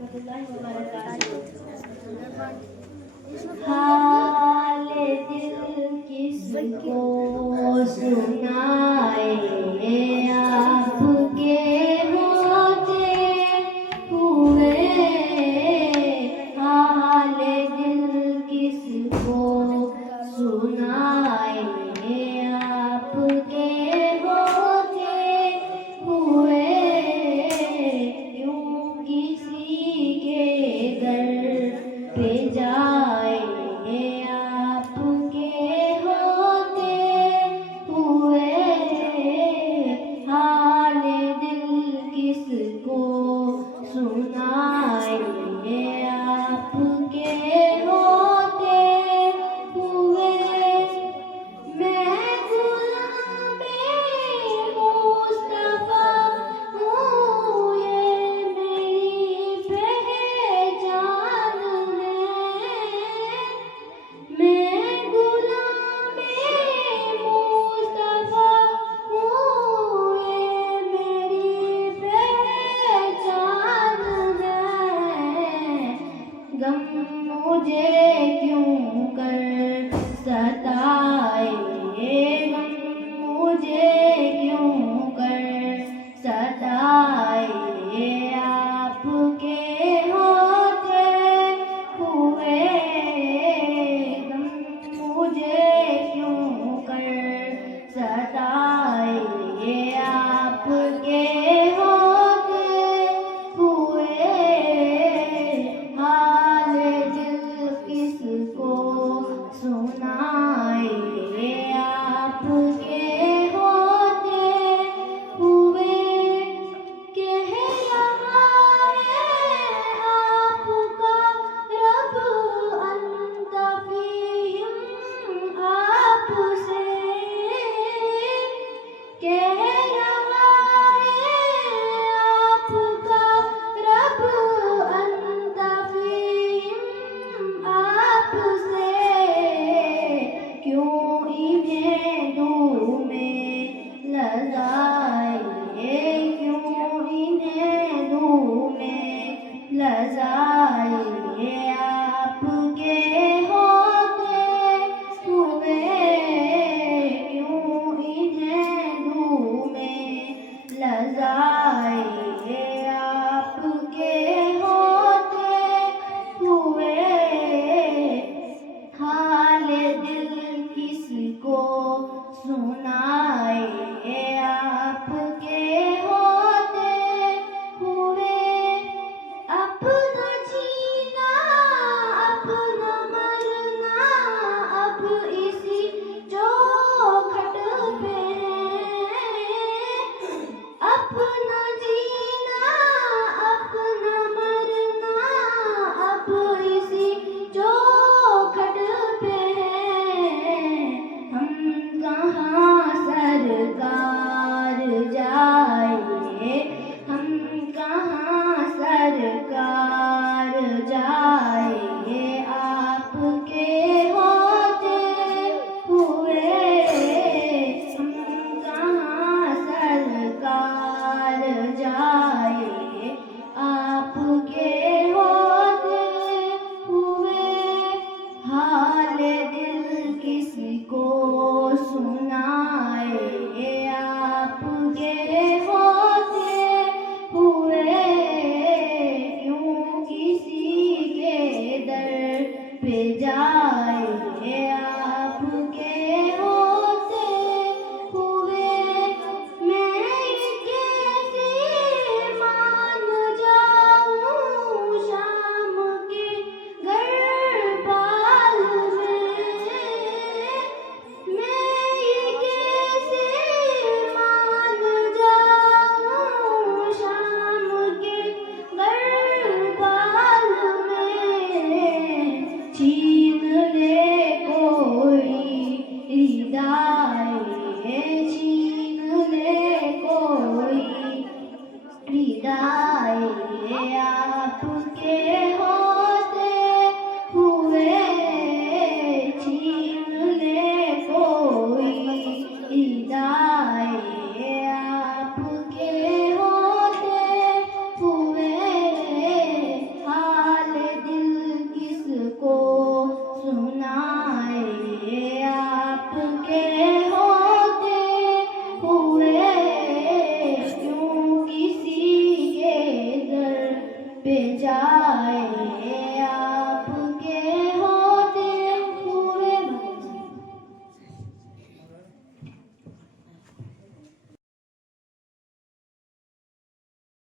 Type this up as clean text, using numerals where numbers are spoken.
रहमतुल्लाहि व बरकातुहू। हाल दिल किसको सुनाए, आपके होते हुए। हाल दिल किसको सुनाए, आपके होते हुए। यूं किसी के दर पे जाए, आपके होते हुए। हाल दिल किसको सुनाए, आपके होते हुए। मैं गुलामे मुस्तफा हूँ, ये मेरी पहचान है। मैं गुलामे मुस्तफा हूँ, ये मेरी पहचान है। गम मुझे क्यों कर सताए, गम मुझे क्यों कर सताए। आपके होते हुए, गम मुझे क्यों कर सताए। आपके होते हुए। हाल दिल किसको सुनाए, आपके होते हुए। कह रहा है आपका रब अंत फीहिम आपसे। कह रहा है आपका रब अंत फीहिम आपसे। क्यों इन्हें दूँ में लजाए, क्यों इन्हें दूँ में लजाए। आपके होते हुए, क्यों इन्हें दूँ में लजाए। आपके होते हुए। हाल दिल किसको सुनाए, आपके होते हुए। अपना जीना अपना मरना अब इसी चौखट पे है। अपना जीना अपना मरना अब इसी चौखट पे है। हम कहाँ सरकार जाए, हम कहाँ सरकार जाए। आपके होते हुए, हम कहाँ सरकार जाए। आपके होते हुए। हाल दिल किसको सुनाए, आपके होते हुए। क्यों किसी के दर पे जाए, आपके होते हुए। मैं कैसे मान जाऊँ शाम के गरबाल में। मैं कैसे मान जाऊँ शाम के गरबाल में। छीन ले कोई हृदय, छीन ले कोई हृदय। आपके होते हुए, छीन ले कोई हृदय। आपके होते हुए। बेजा